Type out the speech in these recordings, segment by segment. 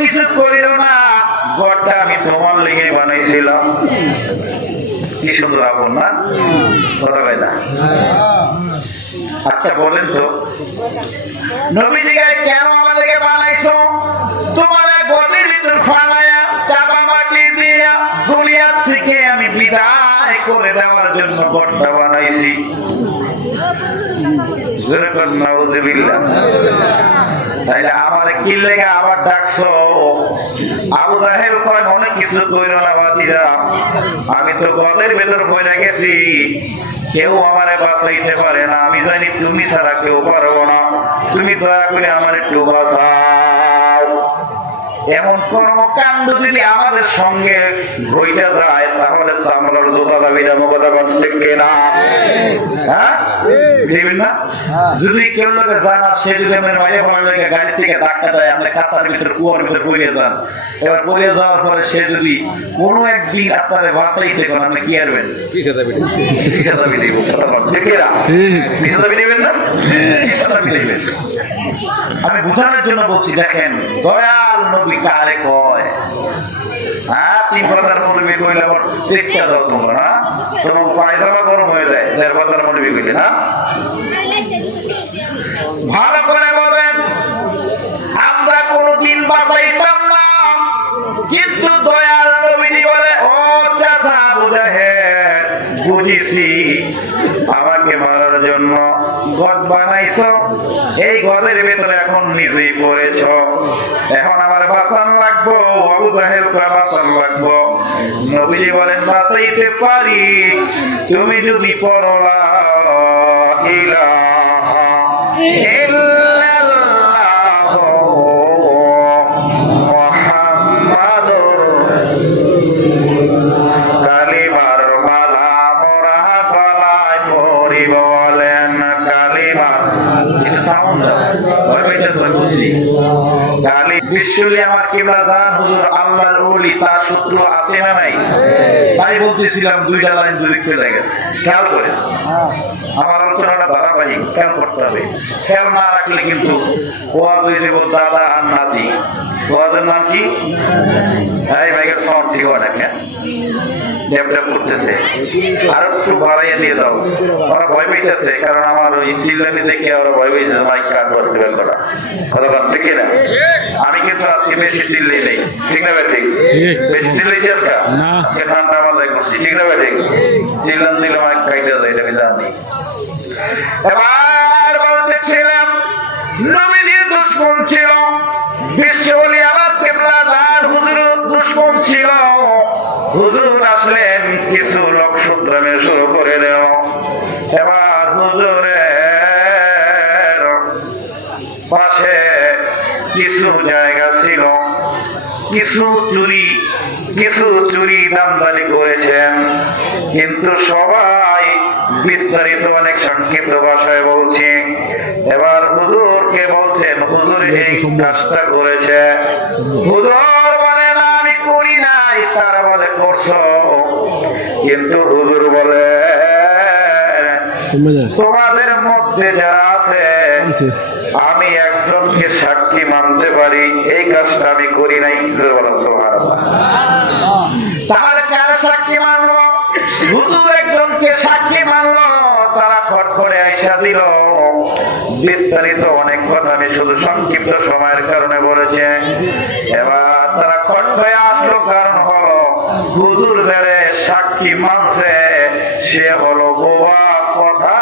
কিছু করিল না, ঘরটা আমি তোমার লেগে বানাইছিলাম। কি সুন্দর আপন না কথা ভাই না। আচ্ছা বলেন তো নবীজিকে কেন আমার লেগে বানাইছো? তোমার গদির ভিতর ফালায়া চাপা মাটি দিয়া দুনিয়া থেকে আমি বিদায় করে দেওয়ার জন্য ঘরটা বানাইছি। তাইলে আমার কি লেগে আবার ডাকছো? আবু জাহেল কয় অনেক কিছু কইরো না বাতিজা, আমি তো গলের ভেতর পড়ে গেছি, কেউ আমারে বাঁচাইতে পারে না, আমি জানি তুমি ছাড়া কেউ পারবো না, তুমি দয়া করে আমার একটু বাঁচাও। এমন কর্মকাণ্ড যদি আমাদের সঙ্গে ঘইটা যায় তাহলে চামড়ার জোতা যাবে না, কথা বলতে কেনা না। যদি কেউ লোকে জানা সে যদি আমার মায়ের ভালো গাড়ি থেকে ধাক্কা দেয়, আমরা কাঁচার ভিতরে কুয়ার ভিতরে পড়িয়ে যান, এবার পড়িয়ে যাওয়ার পরে সে যদি কোনো একদিন আপনাদের বাঁচাইতে করেন আপনি কি আসবেন? আমি বোঝানোর জন্য বলছি, দেখেন দয়াল নবী কারে কয়। হ্যাঁ, 3 পাতার নবী কইলে আবার শিক্ষা দাও তোমরা, না তোমার পায়জামা গরম হয়ে যায় 4 পাতার নবী কইলে না। ভালো করে বলেন, আমরা কোনদিন বাঁচাইতাম না, কিন্তু দয়াল নবীজি বলে ও চাচা আবু জাহেল বুঝিছি, আমাকে মারার জন্য গদ বানাইছো, এই গদের ভিতরে এখন নিজেই পড়েছ, এখন আমার বাঁচান লাগবো। আবু জাহেল বাঁচান লাগবো। নবীজি বলেন বাঁচাইতে পারি তুমি যদি পড়ো লা ইলাহা ইল্লাল্লাহ মুহাম্মাদুর রাসূলুল্লাহ। কালিমার মালা মোরা গলায় পড়ি বলেন কালিমা। সাউন্ড বিশ্বলি আমার কিবলা জান হুজুর আল্লাহর ওলি, তার শত্রু আছে না নাই? তাই বলতেছিলাম 2টা লাইন দূরে চলে গেছে। খেয়াল করে আমার আলোচনাটা ধারাবাহিক, খেয়াল করতে হবে। খেয়াল না রাখলে কিন্তু ওয়াজ হয়ে যাবো দাদা আর নাতি। ওয়াজের নাম কি? এই ভাইকে সাউন্ড ঠিক হয় না, ডেভেলপ করতেছে, আরো একটু বাড়াইয়া দিয়ে দাও। ওরা ভয় পেয়েছে, কারণ আমার ওই সিলানি দেখে ওরা ভয় পেয়েছে মাইক কাট করতে পারে করা কথা বলতে কি না। আমি কিন্তু আজকে বেশি সিল্লি নেই, ঠিক না ভাই? ঠিক বেশি সিল্লেছি আজকে ঠান্ডা আমার করছি, ঠিক না ভাই? ঠিক সিলান দিলে মাইক কাইতে যায়, এটা জানি। এবার বলতেছিলাম নবীজির দুশমন ছিল, বিশ্বলি আমার কিবলা জান হুজুর দুশমন ছিল। হুজুর আসলেন, কিছু লোক সূত্রামে শুরু করে দেও। এবার হুজুরের পাশে কিছু জায়গা ছিল, কিছু চুরি দামদানি করেছেন, কিন্তু সবাই বিস্তারিত অনেক সংক্ষিপ্ত ভাষায় বলছে। এবার হুজুরকে বলছেন হুজুর এই কাজটা করেছে। হুজুর বলে না আমি করি নাই, তারা বলে করছো। কিন্তু হুজুর বলে তোমাদের মধ্যে যারা আছে আমি একজনকে সাক্ষী মানতে পারি এই কাজটা আমি করি নাই। তাহলে কার সাক্ষী মানলো? হুজুর একজনকে সাক্ষী মানলো, তারা খটখড়ে আইসা দিল। বিস্তারিত অনেক কথা আমি শুধু সংক্ষিপ্ত সময়ের কারণে বলেছি। এবার তারা খটখড়ে আসলো, কারণ হলো হুজুর যারে সাক্ষী মানছে সে হলো বোবা, কথা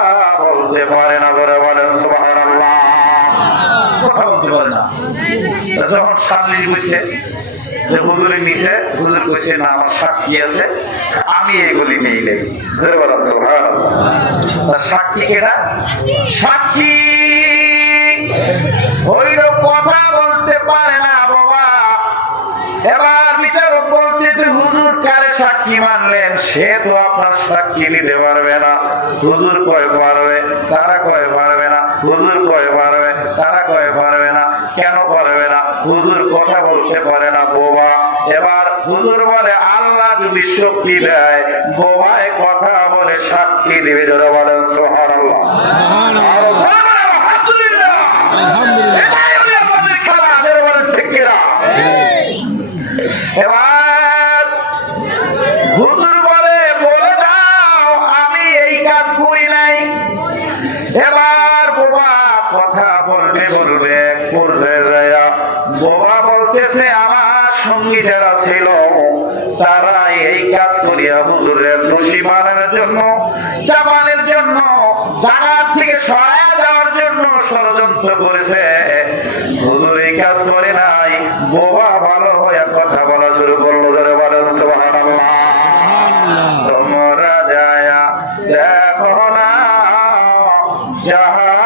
বলতে পারে না। বলে বলেন সুবহানাল্লাহ, কথা বলতে পারে না। যখন সামনে বুঝছে যে হুজুরের নিচে হুজুর কইছে না আমার সাক্ষী আছে আমি এগুলি নেই নেই জোরে বলো সুবহানাল্লাহ। সাক্ষী কেডা? সাক্ষী হইল কথা বলতে পারে না বাবা। এবার বিচারক বলতেছে হুজুর কারে সাক্ষী মানলেন? সে তো আপনার সাক্ষী নিতে পারবে না। হুজুর কয় পারবে, তারা কয় পারবে না। হুজুর কয় পারবে, তারা কয় পারবে না। কেন পারবে না? হুজুর কথা বলতে পারে না বোবা। এবার হুজুর বলে আল্লাহ যদি শক্তি দেয় বোবায় কথা বলে সাক্ষী দিবে। যারা বলেন সুবহানাল্লাহ। এবার হুজুর বলে বলে দাও আমি এই কাজ করি নাই। এবার বোবা কথা বলবে বলবে বোবা বলতেছে আমার সঙ্গী যারা ছিল তারা এই কাজ করিয়া হুজুরের দোষী বানানোর জন্য, চাপানের জন্য, জানার থেকে সরায় যাওয়ার জন্য ষড়যন্ত্র করেছে। হুজুর এই কাজ করে নাই। বোবা ভালো হয়ে কথা বলা শুরু করলো। ধরে বলেন সুবহানাল্লাহ। তোমরা যায়া দেখো না যাহা